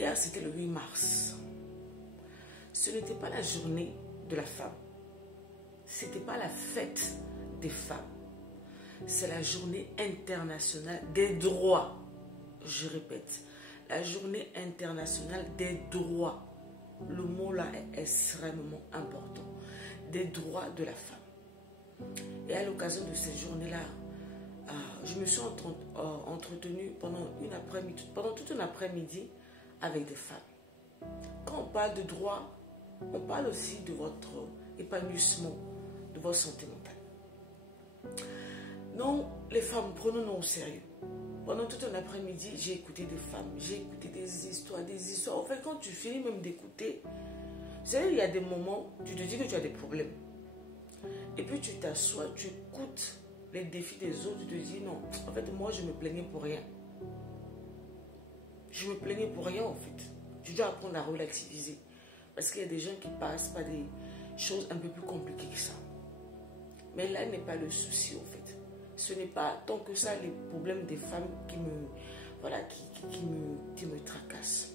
Hier, c'était le 8 mars. Ce n'était pas la journée de la femme. Ce n'était pas la fête des femmes. C'est la journée internationale des droits. Je répète, la journée internationale des droits. Le mot là est extrêmement important. Des droits de la femme. Et à l'occasion de cette journée-là, je me suis entretenue pendant toute une après-midi avec des femmes. Quand on parle de droits, on parle aussi de votre épanouissement, de votre santé mentale. Donc, les femmes, prenons-nous au sérieux. Pendant toute un après-midi, j'ai écouté des femmes, j'ai écouté des histoires. En fait, quand tu finis même d'écouter, vous savez, il y a des moments, tu te dis que tu as des problèmes. Et puis tu t'assois, tu écoutes les défis des autres, tu te dis non, en fait, moi, je me plaignais pour rien. Je me plaignais pour rien, en fait. Tu dois apprendre à relativiser. Parce qu'il y a des gens qui passent par des choses un peu plus compliquées que ça. Mais là n'est pas le souci, en fait. Ce n'est pas tant que ça les problèmes des femmes qui me tracassent.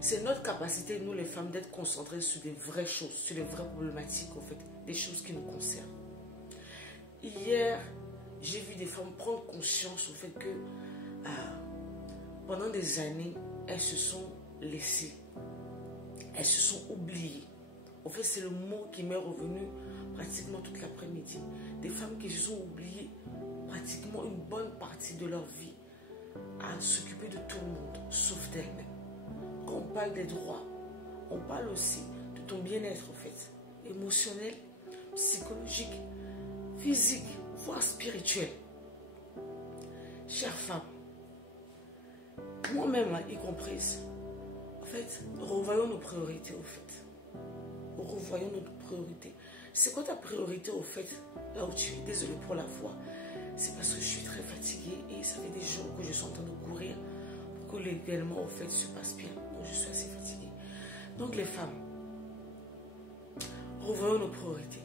C'est notre capacité, nous les femmes, d'être concentrées sur des vraies choses, sur les vraies problématiques, en fait, des choses qui nous concernent. Hier, j'ai vu des femmes prendre conscience au fait que pendant des années, elles se sont laissées, elles se sont oubliées. En fait, c'est le mot qui m'est revenu pratiquement toute l'après-midi. Des femmes qui se sont oubliées pratiquement une bonne partie de leur vie à s'occuper de tout le monde, sauf d'elles-mêmes. Quand on parle des droits, on parle aussi de ton bien-être, en fait, émotionnel, psychologique, physique, voire spirituel. Chères femmes, moi-même, y comprise, en fait, revoyons nos priorités, au fait. Revoyons nos priorités. C'est quoi ta priorité, au fait, là où tu es? Désolée pour la voix. C'est parce que je suis très fatiguée et ça fait des jours que je suis en train de courir pour que l'événement, au fait, se passe bien. Donc, je suis assez fatiguée. Donc, les femmes, revoyons nos priorités.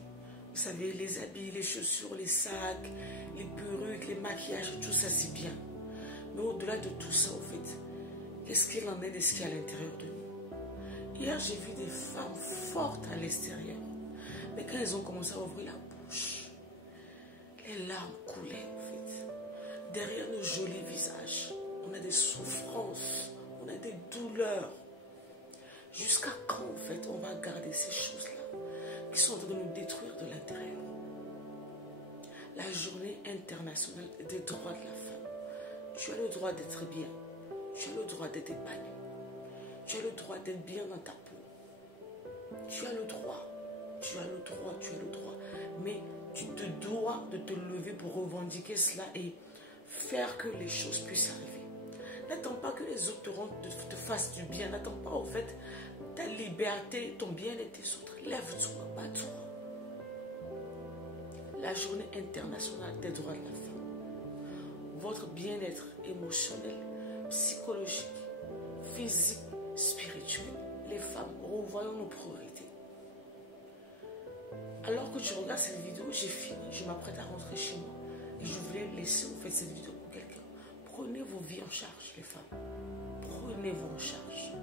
Vous savez, les habits, les chaussures, les sacs, les perruques, les maquillages, tout ça, c'est bien. Mais au-delà de tout ça, au fait, qu'est-ce qu'il en est de ce qu'il y a à l'intérieur de nous? Hier, j'ai vu des femmes fortes à l'extérieur. Mais quand elles ont commencé à ouvrir la bouche, les larmes coulaient, en fait. Derrière nos jolis visages, on a des souffrances, on a des douleurs. Jusqu'à quand, en fait, on va garder ces choses-là qui sont en train de nous détruire de l'intérieur? La journée internationale des droits de la femme. Tu as le droit d'être bien. Tu as le droit d'être épanoui. Tu as le droit d'être bien dans ta peau. Tu as le droit. Tu as le droit. Tu as le droit. Mais tu te dois de te lever pour revendiquer cela et faire que les choses puissent arriver. N'attends pas que les autres te fassent du bien. N'attends pas, en fait, ta liberté, ton bien-être des autres. Lève-toi, bats-toi. La journée internationale des droits de la femme. Votre bien-être émotionnel, psychologique, physique, spirituel. Les femmes, revoyons nos priorités. Alors que tu regardes cette vidéo, j'ai fini, je m'apprête à rentrer chez moi. Et je voulais laisser en fait cette vidéo pour quelqu'un. Prenez vos vies en charge, les femmes. Prenez-vous en charge.